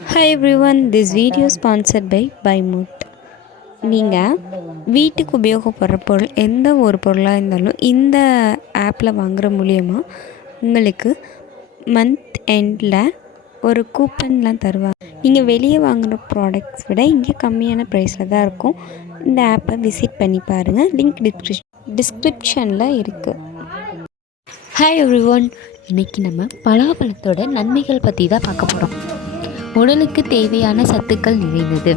Hi everyone, this video sponsored by Buymoot. நீங்கள் வீட்டுக்கு உபயோகப்படுற பொருள் எந்த ஒரு பொருளாக இருந்தாலும் இந்த ஆப்பில் வாங்குகிற மூலியமாக உங்களுக்கு மந்த் எண்டில் ஒரு கூப்பன்லாம் தருவாங்க. நீங்கள் வெளியே வாங்குகிற ப்ராடக்ட்ஸ் விட இங்கே கம்மியான ப்ரைஸில் தான் இருக்கும். இந்த ஆப்பை விசிட் பண்ணி பாருங்கள். லிங்க் டிஸ்கிரிப்ஷனில் இருக்குது. ஹாய் எவ்ரிவன், இன்றைக்கி நம்ம பலாப்பழத்தோட நன்மைகள் பற்றி தான் பார்க்க போகிறோம். உடலுக்கு தேவையான சத்துக்கள் நிறைந்தது.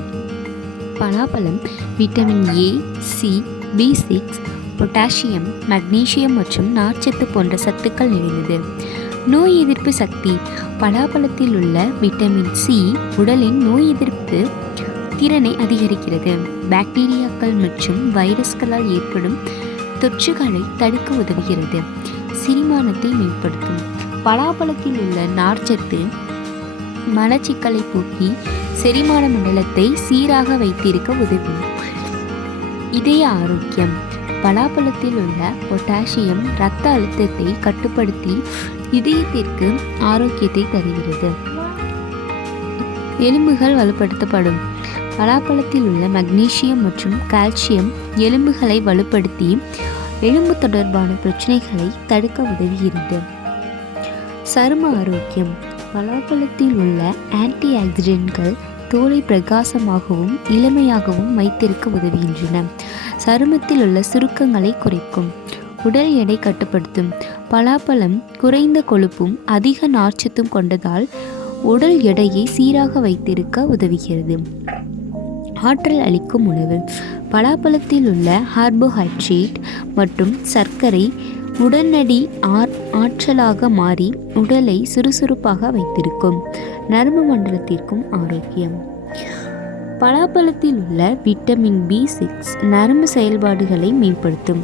பலாப்பழம் vitamin A, C, B6, potassium, magnesium மற்றும் நார்ச்சத்து போன்ற சத்துக்கள் நிறைந்தது. நோய் எதிர்ப்பு சக்தி. பலாப்பழத்தில் உள்ள விட்டமின் சி உடலின் நோய் எதிர்ப்பு திறனை அதிகரிக்கிறது. பாக்டீரியாக்கள் மற்றும் வைரஸ்களால் ஏற்படும் தொற்றுகளை தடுக்க உதவுகிறது. செரிமானத்தை மேம்படுத்தும். பலாப்பழத்தில் உள்ள நார்ச்சத்து மலச்சிக்கலை போக்கி செரிமான மண்டலத்தை சீராக வைத்திருக்க உதவும். இதய ஆரோக்கியம். பலாப்பழத்தில் உள்ள பொட்டாசியம் இரத்த அழுத்தத்தை கட்டுப்படுத்தி இதயத்திற்கு ஆரோக்கியத்தை தருகிறது. எலும்புகள் வலுப்படுத்தப்படும். பலாப்பழத்தில் உள்ள மக்னீசியம் மற்றும் கால்சியம் எலும்புகளை வலுப்படுத்தி எலும்பு தொடர்பான பிரச்சனைகளை தடுக்க உதவுகிறது. சரும ஆரோக்கியம். பலாப்பழத்தில் உள்ள ஆன்டி ஆக்சிடென்ட்கள் தோலை பிரகாசமாகவும் இளமையாகவும் வைத்திருக்க உதவுகின்றன. சருமத்தில் உள்ள சுருக்கங்களை குறைக்கும். உடல் எடை கட்டுப்படுத்தும். பலாப்பழம் குறைந்த கொழுப்பும் அதிக நார்ச்சத்தும் கொண்டதால் உடல் எடையை சீராக வைத்திருக்க உதவுகிறது. ஆற்றல் அளிக்கும் உணவு. பலாப்பழத்தில் உள்ள கார்போஹைட்ரேட் மற்றும் சர்க்கரை உடனடி ஆற்றலாக மாறி உடலை சுறுசுறுப்பாக வைத்திருக்கும். நரம்பு மண்டலத்திற்கும் ஆரோக்கியம். பலாப்பழத்தில் உள்ள விட்டமின் B6 நரம்பு செயல்பாடுகளை மேம்படுத்தும்.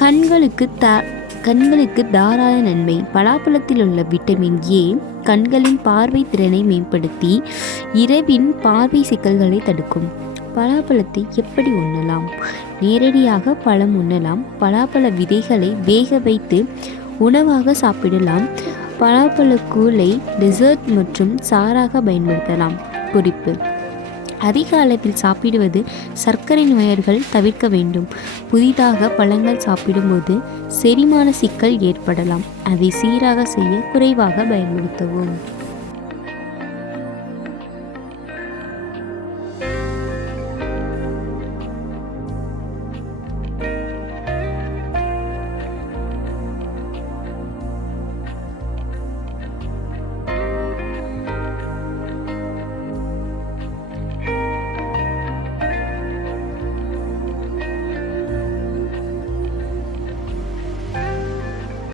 கண்களுக்கு தாராள நன்மை. பலாப்பழத்தில் உள்ள விட்டமின் ஏ கண்களின் பார்வை திறனை மேம்படுத்தி இரவின் பார்வை சிக்கல்களை தடுக்கும். பலாப்பழத்தை எப்படி உண்ணலாம்? நேரடியாக பழம் உண்ணலாம். பலாப்பழ விதைகளை வேக வைத்து உணவாக சாப்பிடலாம். பலாப்பழக்கூளை டெசர்ட் மற்றும் சாறாக பயன்படுத்தலாம். குறிப்பு: அதிக அளவில் சாப்பிடுவது சர்க்கரை நோயர்கள் தவிர்க்க வேண்டும். புதிதாக பழங்கள் சாப்பிடும்போது செரிமான சிக்கல் ஏற்படலாம். அதை சீராக செய்ய குறைவாக பயன்படுத்தவும்.